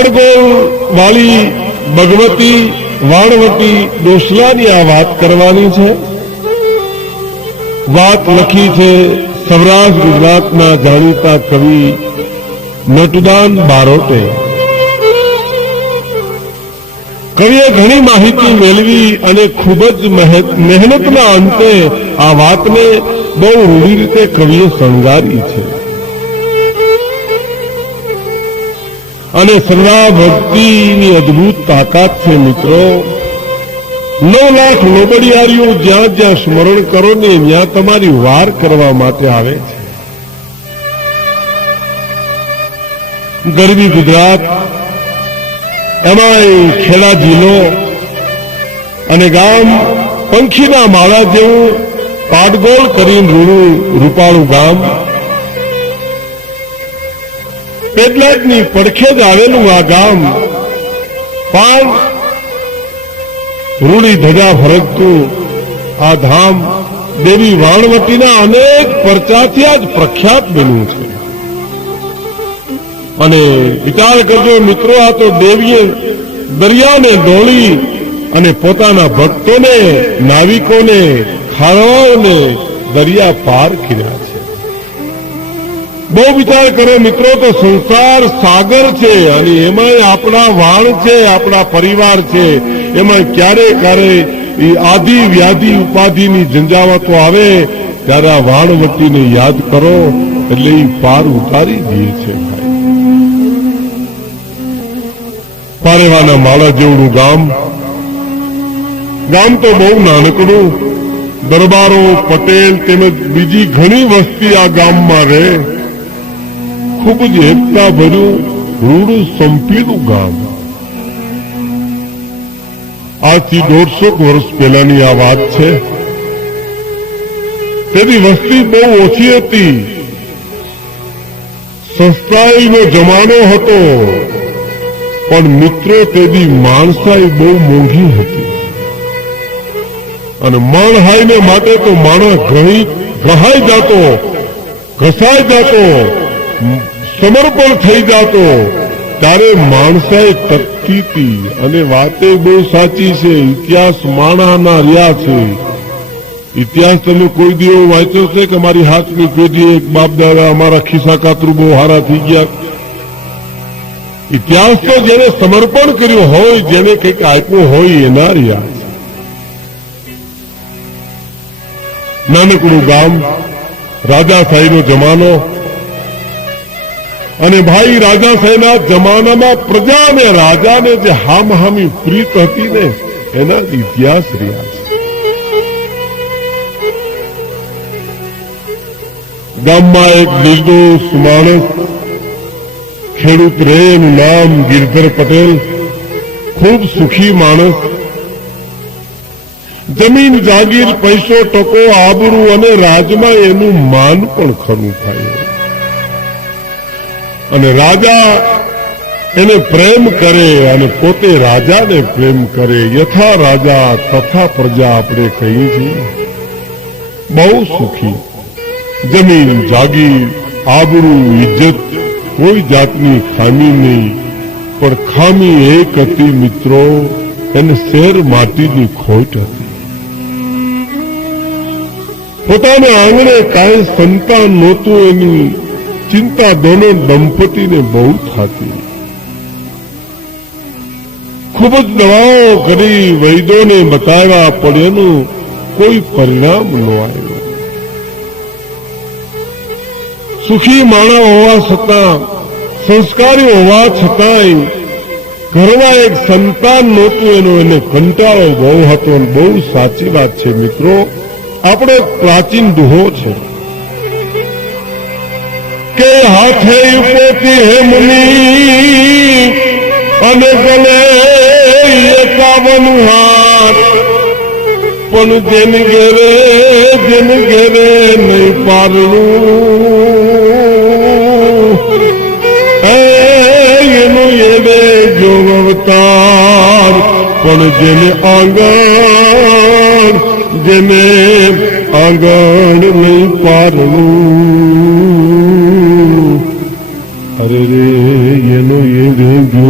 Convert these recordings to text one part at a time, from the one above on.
પાડગોળ વાળી ભગવતી વાણવટી ડોસલાની આ વાત કરવાની છે. વાત લખી છે સૌરાષ્ટ્ર ગુજરાતના જાણીતા કવિ નટુદાન બારોટે. કવિએ ઘણી માહિતી મેળવી અને ખૂબ જ મહેનતના અંતે આ વાતને બહુ રૂઢી રીતે કવિએ શણગારી છે. અને સર્વા ભક્તિની અદભુત તાકાત છે મિત્રો. 9 લાખ લોબડિયારીઓ જ્યાં જ્યાં સ્મરણ કરો ને ત્યાં તમારી વાર કરવા માટે આવે છે. ગરવી ગુજરાત એમાંય ખેડા જિલ્લો અને ગામ પંખીના માળા જેવું પાડગોળ કરીને રૂપાળું ગામ, પેટલાદની પડખે જ આવેલું આ ગામ, પણ રૂડી ધજા ફરકતું આ ધામ દેવી વાણવટીના અનેક પરચાથી આજ પ્રખ્યાત બન્યું છે. અને વિચાર કરજો મિત્રો, આ તો દેવીએ દરિયાને દોડી અને પોતાના ભક્તોને, નાવિકોને, ખારવાઓને દરિયા પાર કર્યા છે. બહુ વિચાર કરો મિત્રો, તો સંસાર સાગર છે અને એમાં આપણા વાણ છે, આપણા પરિવાર છે. એમાં ક્યારે આદિ વ્યાધિ ઉપાધિની ઝંઝાવતો આવે ત્યારે આ વાણવટીને યાદ કરો એટલે એ પાર ઉતારી દે છે. પારેવાના માળા જેવડું ગામ તો બહુ નાનકડું. દરબારો, પટેલ તેમજ બીજી ઘણી વસ્તી આ ગામમાં રહે. ખૂબ જ એકતા ભર્યું રૂડું સંપીલું ગામ. આજથી 150 વર્ષ પહેલાની આ વાત છે. તેની વસ્તી બહુ ઓછી હતી. સસ્તાઈનો જમાનો હતો, પણ મિત્રો તેની માણસાઈ બહુ મોંઘી હતી. અને માણહાઈને માટે તો માણસ ઘહાઈ જાતો, ઘસાઈ જાતો, સમર્પણ થઈ જાતો. ત્યારે માણસાઈ ટકતી હતી. અને વાતે બહુ સાચી છે. ઇતિહાસ માણાના રહ્યા છે. ઇતિહાસ તમે કોઈ દિવસ વાંચ્યો છે કે મારી હાથની પેઢી એક બાપ દાદા અમારા ખિસ્સા કાતરું બહુ હારા થઈ ગયા? ઇતિહાસ તો જેને સમર્પણ કર્યું હોય, જેને કંઈક આપ્યું હોય એના રહ્યા છે. નાનકડું ગામ, રાજાશાહીનો જમાનો. અને ભાઈ રાજાશાહીના જમાનામાં પ્રજા અને રાજાને જે હામહામી પ્રીત હતી ને એના ઇતિહાસ રહ્યા છે. ગામમાં એક નિર્દોષ માણસ ખેડૂત રહે, એનું નામ ગિરધર પટેલ. ખૂબ સુખી માણસ. જમીન, જાગીર, પૈસો, ટકો, આબરૂ અને રાજમાં એનું માન પણ ખરું થાય. અને રાજા એને પ્રેમ કરે અને પોતે રાજાને પ્રેમ કરે. યથા રાજા તથા પ્રજા આપણે કહીએ છીએ. બહુ સુખી. જમીન, જાગીર, આબરૂ, ઇજ્જત, કોઈ જાતની ખામી નહીં. પણ ખામી એક હતી મિત્રો, એને શેર માટીની ખોટ હતી. પોતાના આંગણે કાંઈ સંતાન નહોતું. એની ચિંતા દોનો દંપતીને બહુ થતી. ખૂબ જ દવાઓ કરી, વૈદ્યોને બતાવ્યા, પણ એનું કોઈ પરિણામ ન આવ્યું. સુખી માણસ હોવા છતાં, સંસ્કારી હોવા છતાંય ઘરમાં એક સંતાન નહોતું. એને કંટાળો બહુ હતો. બહુ સાચી વાત છે મિત્રો. આપણે પ્રાચીન દુહો છે કે હાથે પોતી હે મુનિ અને ગલે 51 હાથ, પણ જેન ઘેરે નહીં પારણું એનું એને જો અવતાર. પણ જેને આંગણ નહીં પારણું, અરે રે એનો એ જો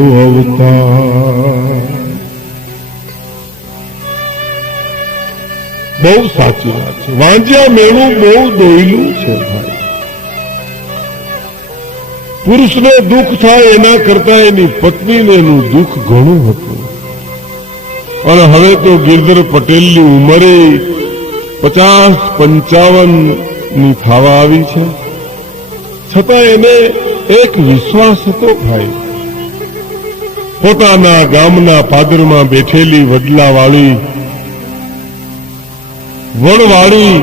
બહુ સાચી વાત છે. વાંજ્યા મેળું બહુ દોયલું છે ભાઈ. પુરુષને દુઃખ થાય એના કરતા એની પત્નીને એનું દુઃખ ઘણું હતું. અને હવે તો ગિરધર પટેલની ઉંમરે 50-55 ની થવા આવી છે. છતાં એને એક વિશ્વાસ હતો ભાઈ. પોતાના ગામના પાદરમાં બેઠેલી વડલાવાળી વડવાળી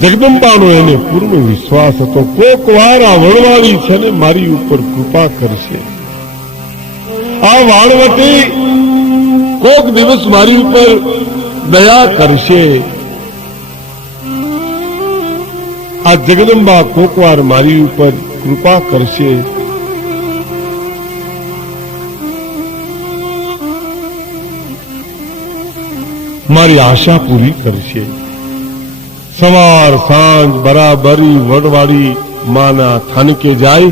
જગદંબાનો એને પૂર્ણ વિશ્વાસ હતો. કોક વાર આ વડવાળી છે ને મારી ઉપર કૃપા કરશે. આ વાળવટી કોક દિવસ મારી ઉપર દયા કરશે. આ જગદંબા કોક વાર મારી ઉપર કૃપા કરશે. મારી આશા પૂરી કરશે. સવાર સાંજ બરાબરી વડવાળી માના થાનકે જાય,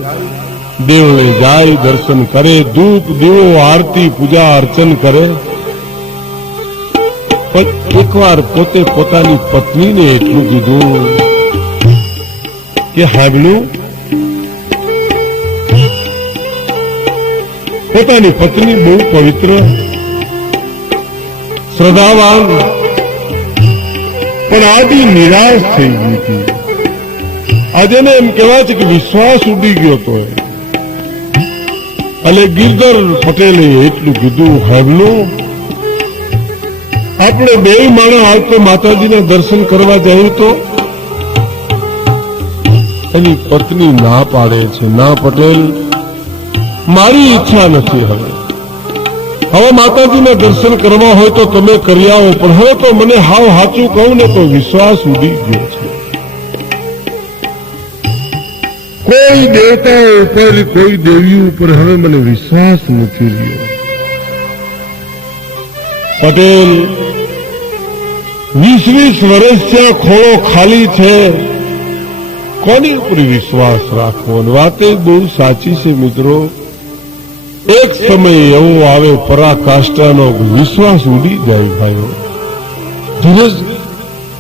દેવળે જાય, દર્શન કરે, ધૂપ દીવો આરતી પૂજા અર્ચન કરે. પણ એકવાર પોતે પોતાની પત્નીને એટલું કીધું કે હાગલું, પોતાની પત્ની બહુ પવિત્ર શ્રદ્ધાવાન, પણ આજી નિરાશ થઈ ગઈ હતી. આજે ને એમ કહેવાય છે કે વિશ્વાસ ઉડી ગયો હતો. એટલે ગિરધર પટેલે એટલું કીધું, હાગલું, આપણે બે માણસ આજ તો માતાજીના દર્શન કરવા જાય તો એની પત્ની ના પાડે છે. ના પટેલ, મારી ઈચ્છા નથી. હવે માતાજીના દર્શન કરવા હોય તો તમે કરી આવો, પણ હવે તો મને હાવ સાચું કહું ને તો વિશ્વાસ ઉડી ગયો છે. કોઈ દેવતા ઉપર, કોઈ દેવી ઉપર હવે મને વિશ્વાસ નથી રહ્યો. પટેલ, 20 વર્ષ ત્યાં ખોળો ખાલી છે, કોની ઉપર વિશ્વાસ રાખવો? વાતે બહુ સાચી છે મિત્રો. એક સમય એવો આવે પરાકાષ્ઠાનો વિશ્વાસ ઉડી જાય ભાઈઓ, ધીરજ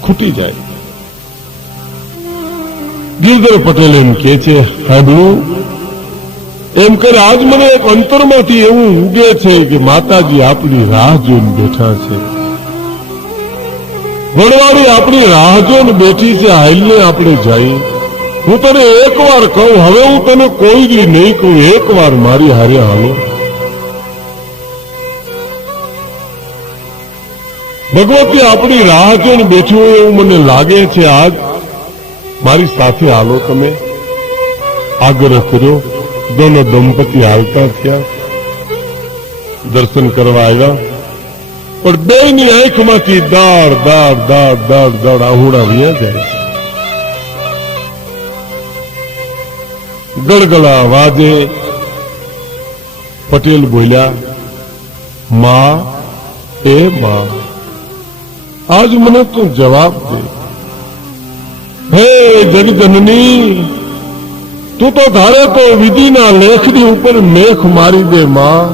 ખૂટી જાય. ગિરધર પટેલ એમ કે છે, હાબળું, એમ કરે આજ મને એક અંતરમાંથી એવું ઉગે છે કે માતાજી આપણી રાહ જોઈને બેઠા છે. વડવાળી આપણી રાહ જોઈને બેઠી છે, હાલને આપણે જઈએ. હું તને એકવાર કહું, હવે હું તને કોઈ દી નહીં કહું, એકવાર મારી હારે હાલો. ભગવતી આપણી રાહ જોઈને બેઠી હોય એવું મને લાગે છે. આજ મારી સાથે હાલો. તમે આગ્રહ કર્યો. દોનો દંપતી હાલતા થયા, દર્શન કરવા આવ્યા. પણ બેયની આંખમાંથી દાળ દાળ દાળ દાળ દાળ આહુડા વયા જાય છે. ગળગળા વાજે. પટેલ બોલ્યા, માં, એ માં, આજ મને તું જવાબ દે. હે જગજનની, તું તો ધારે તો વિધિના લેખની ઉપર મેખ મારી દે માં.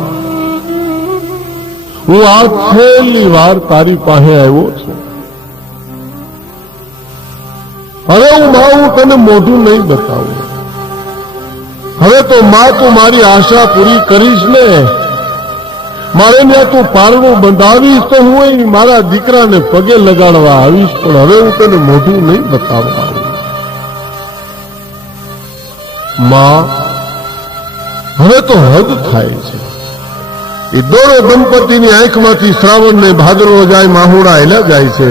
હું આ છેલ્લી વાર તારી પાસે આવ્યો છું. હવે હું તને મોઢું નહીં બતાવું. હવે તો માં તું મારી આશા પૂરી કરીશ ને. મારે ત્યાં તું પારણું બંધાવીશ તો હું મારા દીકરાને પગે લગાડવા આવીશ, પણ હવે હું તને મોઢું નહીં બતાવવા આવું. માં, હવે તો હદ થાય છે. એ દોડો દંપતીની આંખમાંથી શ્રાવણ ને ભાદરવો જાય, માહુડા હેલા જાય છે.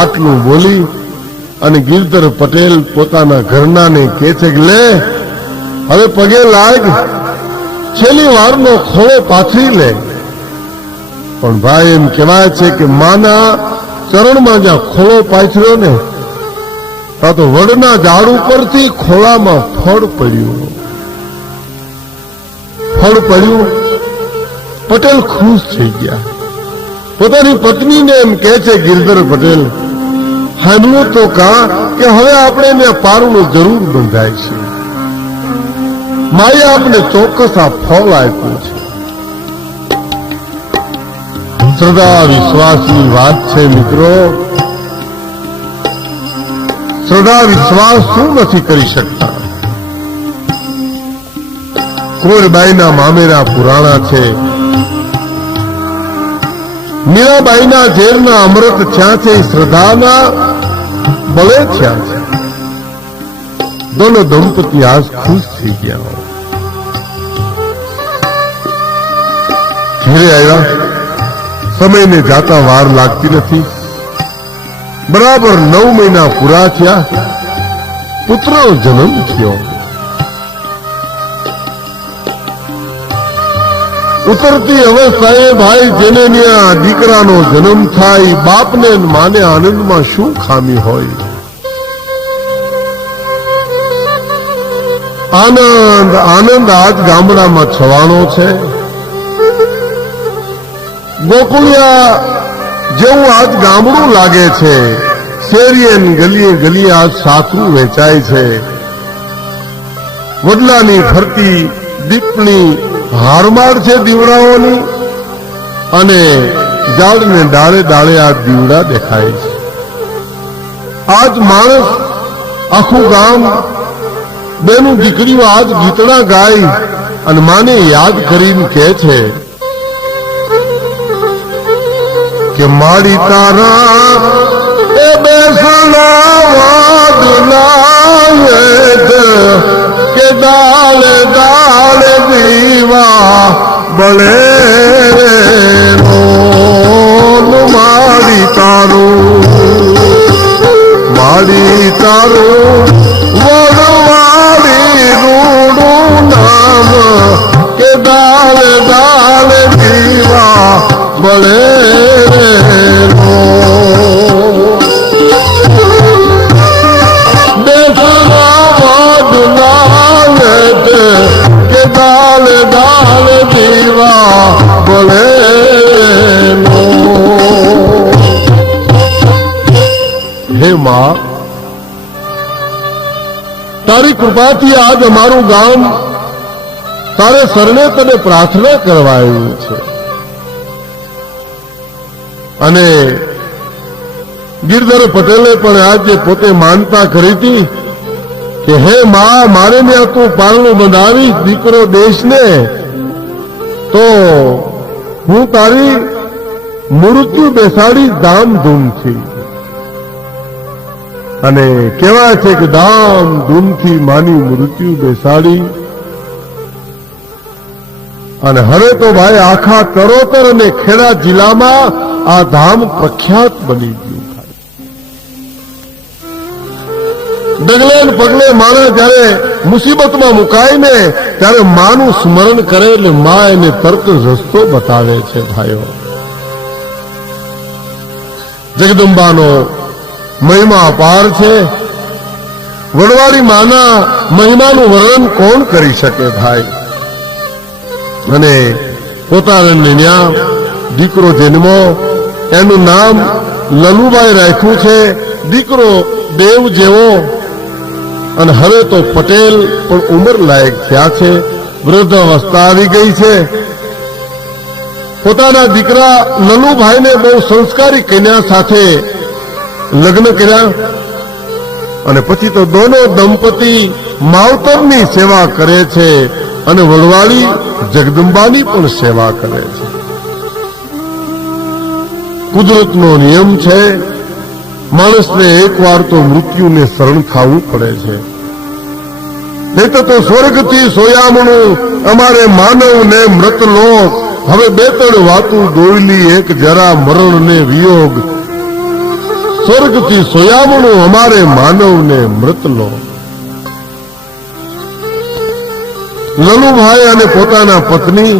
આટલું બોલી અને ગિરધર પટેલ પોતાના ઘરનાને કહે છે કે લે, હવે પગે લાગ, છેલ્લી વારનો ખોળો પાથરી લે. પણ ભાઈ એમ કહેવાય છે કે માના ચરણમાં જ્યાં ખોળો પાથર્યો ને, ત્યાં તો વડના ઝાડ ઉપરથી ખોળામાં ફળ પડ્યું. ફળ પડ્યું. પટેલ ખુશ થઈ ગયા. પોતાની પત્નીને એમ કહે છે ગિરધર પટેલ, હામલું તો કા કે હવે આપણે પારણું જરૂર બંધાય છે. માએ આપને ચોક્કસ આ ફળ આપ્યું છે. શ્રદ્ધા વિશ્વાસની વાત છે મિત્રો. શ્રદ્ધા વિશ્વાસ શું નથી કરી શકતા? કુંવરબાઈના મામેરા પુરાણા છે. મીરાબાઈના ઝેરના અમૃત થયા છે, શ્રદ્ધાના બળે થયા છે. દોનો દંપતી આજ ખુશ થઈ ગયા. ઘેરે આવ્યા, સમયને જાતા વાર લાગતી નથી. બરાબર 9 મહિના પૂરા થયા, પુત્રનો જન્મ થયો. ઉતરતી અવસ્થાએ ભાઈ જેને ત્યાં દીકરાનો જન્મ થાય, બાપને માને આનંદમાં શું ખામી હોય? આનંદ આનંદ આજ ગામડામાં છવાણો છે. ગોકુળિયા જેવું આજ ગામડું લાગે છે. શેરીએ ગલીએ ગલીએ આજ સાકરું વેચાય છે. વડલાની ફરતી દીપની હારમાર છે દીવડાઓની, અને ઝાડને ડાળે ડાળે આ દીવડા દેખાય છે. આજ માણસ આખું ગામ બેનું દીકરીઓ આજ ગીતડા ગાય અને માને યાદ કરીને કહે છે કે મારી તારા એ બેસણા વાદના કે દાળ દાળ દીવા બળે મારી તારું વડવાડી રૂડું નામ કે દાળ દાળ દીવા બળે કે દાળ દાળ દીવા બળે. હે માં, તારી કૃપાથી આજ અમારું ગામ તારે શરણે તને પ્રાર્થના કરવા આવ્યું છે. અને ગિરધર પટેલે પણ આજે પોતે માનતા કરી હતી કે હે માં, મારે ત્યાં તું પારણું બંધાવી દીકરો દેશને, તો હું તારી મૃત્યુ બેસાડી ધામધૂમથી. અને કહેવાય છે કે ધામધૂમથી માની મૃત્યુ બેસાડી. અને હવે તો ભાઈ આખા તરોતર અને ખેડા જિલ્લામાં આ ધામ પ્રખ્યાત બની ગયું. ડગલે ને પગલે માણસ જયારે મુસીબતમાં મુકાય ને ત્યારે માનું સ્મરણ કરે એટલે મા એને તરત રસ્તો બતાવે છે. ભાઈઓ, જગદંબાનો મહિમા અપાર છે. વડવાળી માના મહિમાનું વર્ણન કોણ કરી શકે ભાઈ? અને પોતાને ન્યા દીકરો જન્મો, એનું નામ લલુભાઈ રાખ્યું છે. દીકરો દેવ જેવો. અને હવે તો પટેલ પણ ઉંમર લાયક થયા છે, વૃદ્ધ અવસ્થા આવી ગઈ છે. પોતાના દીકરા લલુભાઈને બહુ સંસ્કારી કન્યા સાથે લગ્ન કર્યા. અને પછી તો દોનો દંપતી માવતરની સેવા કરે છે અને વડવાળી જગદંબાની પણ સેવા કરે છે. કુદરતનો નિયમ છે, માણસને એકવાર તો મૃત્યુને શરણ ખાવું પડે છે. નહીં તો સ્વર્ગથી સોયામણું અમારે માનવને મૃતલોક. હવે 2-3 વાતું દોયલી, એક જરા મરણને વિયોગ. સ્વર્ગથી સોયામણું અમારે માનવને મૃતલોક. લલુભાઈ અને પોતાના પત્ની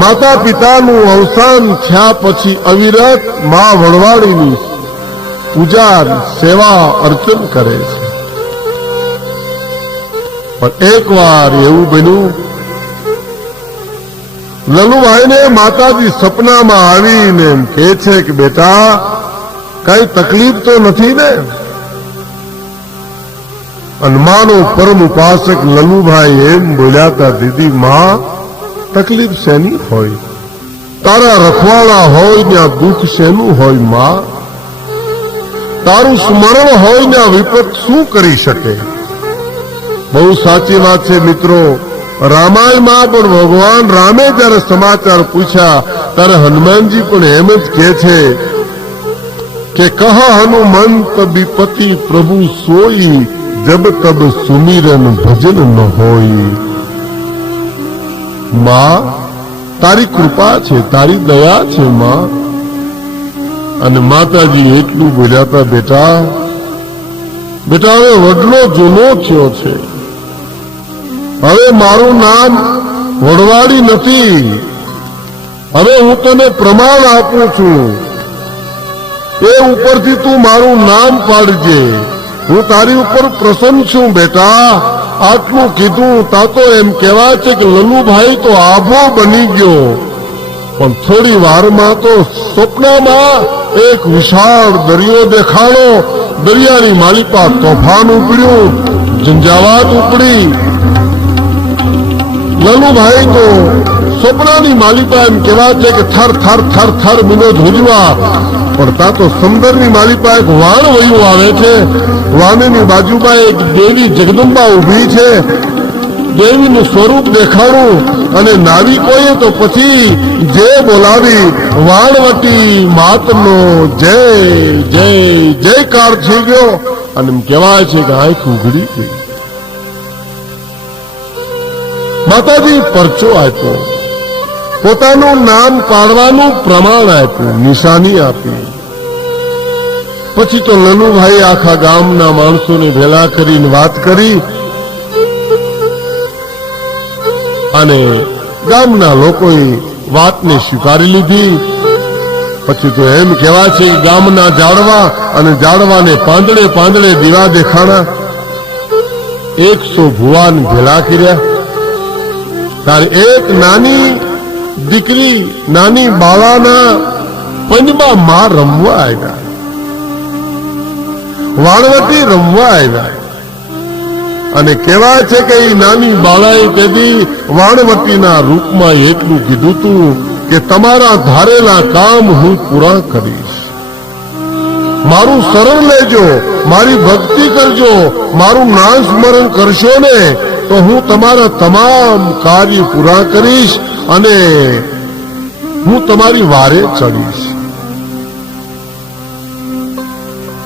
માતા પિતાનું અવસાન થયા પછી અવિરત મા વડવાળીની પૂજા સેવા અર્ચન કરે છે. પણ એકવાર એવું બન્યું, લલુભાઈને માતાજી સપનામાં આવીને એમ કહે છે કે બેટા, કઈ તકલીફ તો નથી ને? અને માનો પરમ ઉપાસક લલુભાઈ એમ બોલ્યા હતા, દીદી માં તકલીફ શેની હોય? તારા રખવાળા હોય ત્યાં દુઃખ શેનું હોય? માં તારું સ્મરણ હોય ને વિપત શું કરી શકે? બહુ સાચી વાત છે મિત્રો. રામાયણમાં પણ ભગવાન રામે જયારે સમાચાર પૂછ્યા ત્યારે હનુમાનજી પણ એમ જ કહે છે કે કહ હનુમંત વિપતિ પ્રભુ સોઈ, જબ તબ સુમિરન ભજન ન હોય. માં તારી કૃપા છે, તારી દયા છે માં. અને માતાજી એટલું બોલ્યા હતા, બેટા બેટા હવે વડલો જૂનો થયો છે, હવે મારું નામ વડવાડી નથી, હવે હું તને પ્રમાણ આપું છું, એ ઉપરથી તું મારું નામ પાડજે, હું તારી ઉપર પ્રસન્ન છું બેટા. આટલું કીધું તા તો એમ કહેવાય છે કે લલુભાઈ તો આભો બની ગયો. પણ થોડી વારમાં તો સ્વપ્નમાં એક વિશાળ દરિયો દેખાણો. દરિયાની માલિપા તોફાન ઉપડ્યું, ઝંઝાવાત ઉપડી. લલુભાઈ તો સ્વપ્નની માલિપા એમ કહેવાય છે કે થર થર થર થર મિનો ધ્રુજવા. પણ તા તો સમુદ્રની માલિપા એક વાણ વયું આવે છે. વાણની બાજુમાં એક દેવી જગદંબા ઉભી છે. દેવીનું સ્વરૂપ દેખાણું અને નાવિકોએ તો પછી જે બોલાવી વાણવટી માતનો જય જય જયકાર થઈ ગયો. અને એમ કહેવાય છે કે આંખ ઉઘડી ગઈ. માતાજી પરચો આપ્યો, પોતાનું નામ પાડવાનું પ્રમાણ આપ્યું, નિશાની આપી. પછી તો લલુભાઈ આખા ગામના માણસોને ભેળા કરીને વાત કરી અને ગામના લોકોએ વાતને સ્વીકારી લીધી. પછી તો એમ કહેવાય છે કે ગામના ઝાડવા અને ઝાડવાને પાંદડે પાંદડે દીવા દેખાણા. 100 ભુવાન ભેળા કર્યા. તારે એક નાની દીકરી નાની બાળાના પંજમાં માં રમવા આવ્યા, વાણવટી રમવા આવ્યા. અને કહેવાય છે કે એ નાની બાળાએ તેથી વાણવટીના રૂપમાં એટલું કીધું તું કે તમારા ધારેલા કામ હું પૂરા કરીશ. મારું શરણ લેજો, મારી ભક્તિ કરજો, મારું નામ સ્મરણ કરશો ને તો હું તમારા તમામ કાર્ય પૂરા કરીશ અને હું તમારી વારે ચડીશ.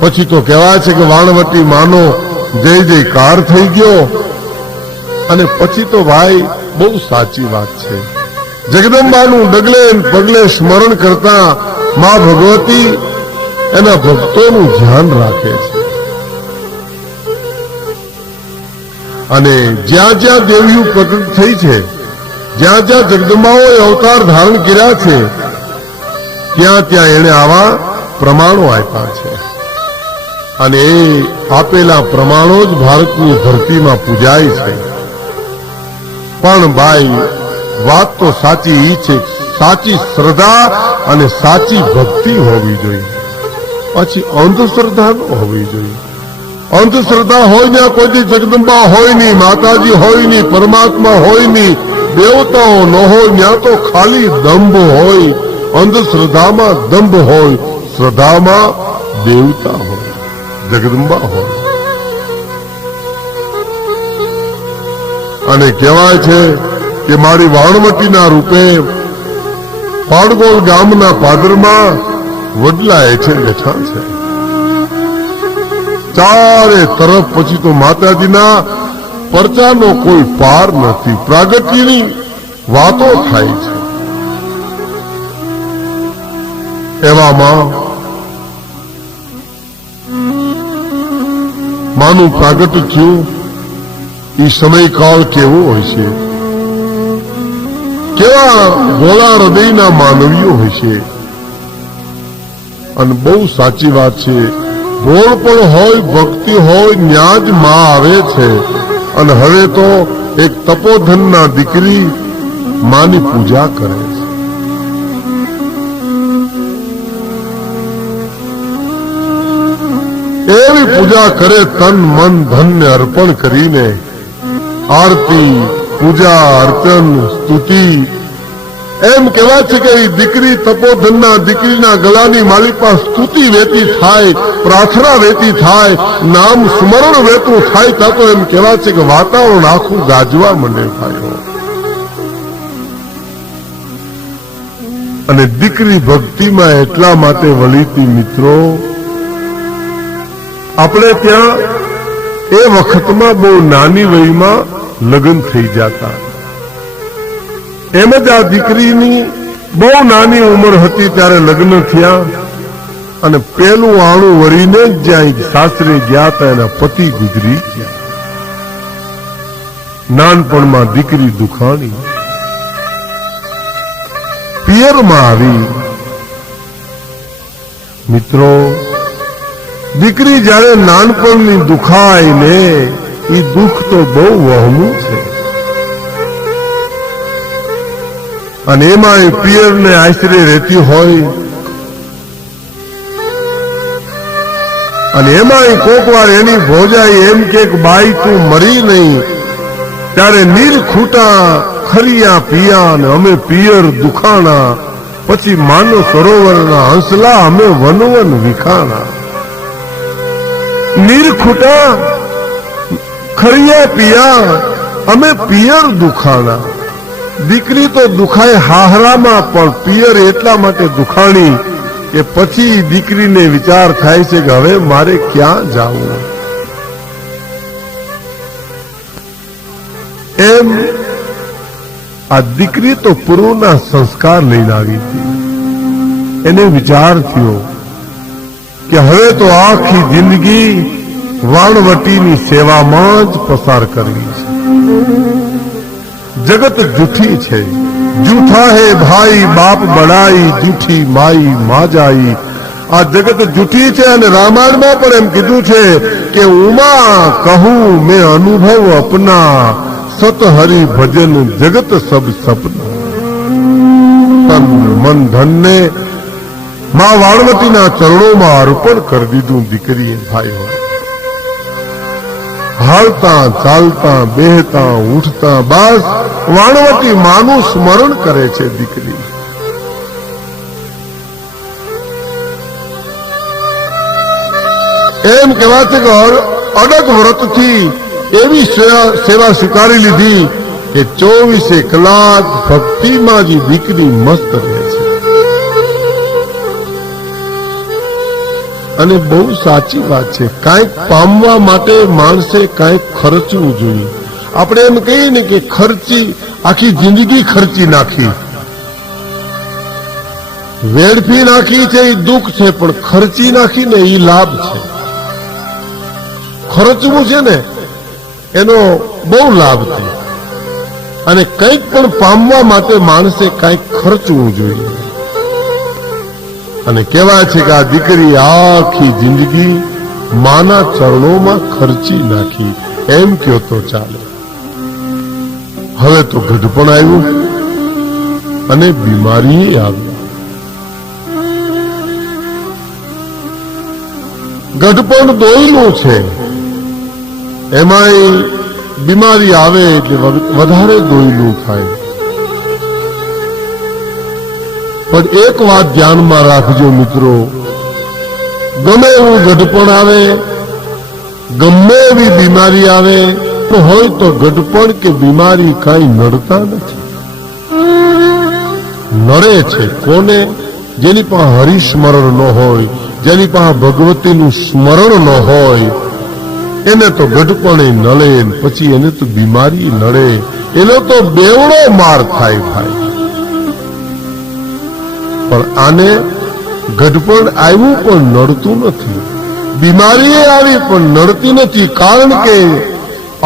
પછી તો કહેવાય છે કે વાણવટી માનો જય જયકાર થઈ ગયો. અને પછી તો ભાઈ બહુ સાચી વાત છે, જગદંબાનું ડગલે પગલે સ્મરણ કરતા માં ભગવતી એના ભક્તોનું ધ્યાન રાખે છે. અને જ્યાં જ્યાં દેવીઓ પ્રગટ થઈ છે, જ્યાં જ્યાં જગદંબાઓએ અવતાર ધારણ કર્યા છે, ત્યાં ત્યાં એને આવા પ્રમાણો આપ્યા છે. અને એ આપેલા પ્રમાણો જ ભારતની ધરતીમાં પૂજાય છે. પણ ભાઈ વાત તો સાચી ઈ છે, સાચી શ્રદ્ધા અને સાચી ભક્તિ હોવી જોઈએ, પછી અંધશ્રદ્ધા ન હોવી જોઈએ. અંધશ્રદ્ધા હોય ને કોઈ દી જગદંબા હોય નહીં, માતાજી હોય નહીં, પરમાત્મા હોય નહીં, દેવતાઓ ન હોય, ત્યાં તો ખાલી દંભ હોય. અંધશ્રદ્ધામાં દંભ હોય, શ્રદ્ધામાં દેવતા હોય, જગદંબા હોય. અને કહેવાય છે કે મારી વાણવટીના રૂપે પાડગોળ ગામના પાદરમાં વડલા હેઠે બેઠા છે. ચારે તરફ પછી તો માતાજીના પરચાનો કોઈ પાર નથી, પ્રાગટ્યની વાતો થાય છે. એવામાં માનું પ્રાગટ્ય થયું. એ સમયકાળ કેવો હોય છે, કેવા ભોળા હૃદયના માનવીઓ હોય છે. અને બહુ સાચી વાત છે, ભોળ પણ હોય, ભક્તિ હોય, ન્યા જ માં આવે છે. અને હવે તો એક તપોધનના દીકરી માની પૂજા કરે છે. એવી દેવી પૂજા કરે તન મન ધનને અર્પણ કરીને, આરતી પૂજા અર્ચન સ્તુતિ એમ કહેવાય છે કે એ દીકરી તપોધનના દીકરીના ગળાની માલિપા સ્તુતિ વેતી થાય, પ્રાર્થના વેતી થાય, નામ સ્મરણ વેતું થાય, ત્યાં તો એમ કહેવાય છે કે વાતાવરણ આખું ગાજવા માંડે થાય. અને દીકરી ભક્તિમાં એટલા માટે વળીતી મિત્રો, આપણે ત્યાં એ વખતમાં બહુ નાની વયમાં લગ્ન થઈ જતા. એમ જ આ દીકરીની બહુ નાની ઉંમર હતી ત્યારે લગ્ન થયા અને પેલું આણું વળીને જ જ્યાં સાસરે ગયા હતા એના પતિ ગુજરી ગયા. નાનપણમાં દીકરી દુખાણી, પિયરમાં આવી. મિત્રો, દીકરી જયારે નાનપણની દુખાય ને એ દુઃખ તો બહુ વહમું છે. અને એમાં પિયરને આશરે રહેતી હોય અને એમાં કોક વાર એની ભોજાઈ એમ કે બાઈ તું મરી નહીં, ત્યારે નીર ખૂટા ખરિયા પિયા ને અમે પિયર દુખાણા, પછી માનો સરોવરના હંસલા અમે વનવન વિખાણા. નીર ખૂટા ખરિયા પિયા અમે પિયર દુખાણા. દીકરી તો દુખાય હાહરામાં, પણ પિયર એટલા માટે દુખાણી કે પછી દીકરીને વિચાર થાય છે કે હવે મારે ક્યાં જવું. એમ આ દીકરી તો પૂર્વના સંસ્કાર લઈને આવી હતી. એને વિચાર થયો કે હવે તો આખી જિંદગી વાણવટીની સેવામાં જ પસાર કરવી છે. જગત જૂઠી છે, જૂઠા હે ભાઈ બાપ બડાઈ, જૂઠી માઈ માજાઈ. આ જગત જૂઠી છે. અને રામાયણમાં પણ એમ કીધું છે કે ઉમા કહું મેં અનુભવ અપના, સત હરિ ભજન જગત સબ સપના. તન મન ધનને માં વાણવતીના ચરણોમાં અર્પણ કરી દીધું દીકરીએ. ભાઈ હોય હાલતા ચાલતા બેહતા ઉઠતા બસ વાણવતી માનું સ્મરણ કરે છે દીકરી. એમ કહેવાય છે કે અડગ વ્રતથી એવી સેવા સ્વીકારી લીધી કે 24 કલાક ભક્તિમાં જ દીકરી મસ્ત રહે છે. અને બહુ સાચી વાત છે, કાંઈક પામવા માટે માણસે કાંઈક ખર્ચવું જોઈએ. આપણે એમ કહીએ ને કે ખર્ચી આખી જિંદગી ખર્ચી નાખી, વેડફી નાખી છે એ દુઃખ છે, પણ ખર્ચી નાખી ને એ લાભ છે. ખર્ચવું છે ને એનો બહુ લાભ છે. અને કંઈક પણ પામવા માટે માણસે કાંઈક ખર્ચવું જોઈએ. અને કહેવાય છે કે આ દીકરી આખી જિંદગી માના ચરણોમાં ખર્ચી નાખી, એમ કયો તો ચાલે. હવે તો ગઢપણ આવ્યું અને બીમારી આવી. ગઢપણ દોયલું છે, એમાંય બીમારી આવે એટલે વધારે દોયલું થાય. પણ એક વાત ધ્યાનમાં રાખજો મિત્રો, ગમે એવું ગઢપણ આવે, ગમે એવી બીમારી આવે હોય તો ગઢપણ કે બીમારી કઈ નડતા નથી. નડે છે કોને? જેની પાસે હરિસ્મરણ ન હોય, જેની પાસે ભગવતીનું સ્મરણ ન હોય, એને તો ગઢપણે નડે, પછી એને તો બીમારી નડે. એનો તો બેવડો માર થાય ભાઈ. પણ આને ગઢપણ આવ્યું પણ નડતું નથી, બીમારી આવી પણ નડતી નથી. કારણ કે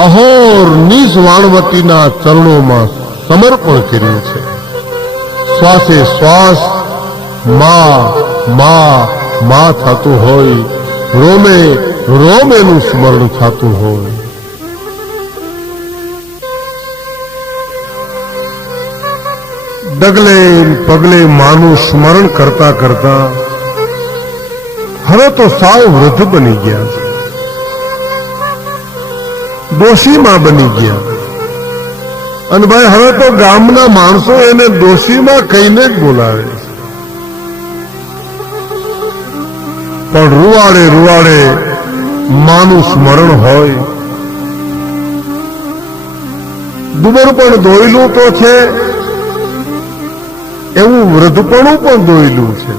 અહોરનિશ વાણવતીના ચરણોમાં સમર્પણ કર્યું છે. શ્વાસે શ્વાસ માં માં માં થતું હોય, રોમે રોમ એનું સ્મરણ થતું હોય. ડગલે પગલે માનું સ્મરણ કરતા કરતા હવે તો સાવ વૃદ્ધ બની ગયા છે. ડોશીમાં બની ગયા. અને ભાઈ હવે તો ગામના માણસો એને ડોશીમાં કહીને જ બોલાવે છે. પણ રૂવાડે રૂવાડે માનું સ્મરણ હોય. દુબર પણ દોયલું તો છે, એવું વૃદ્ધપણું પણ દોયલું છે.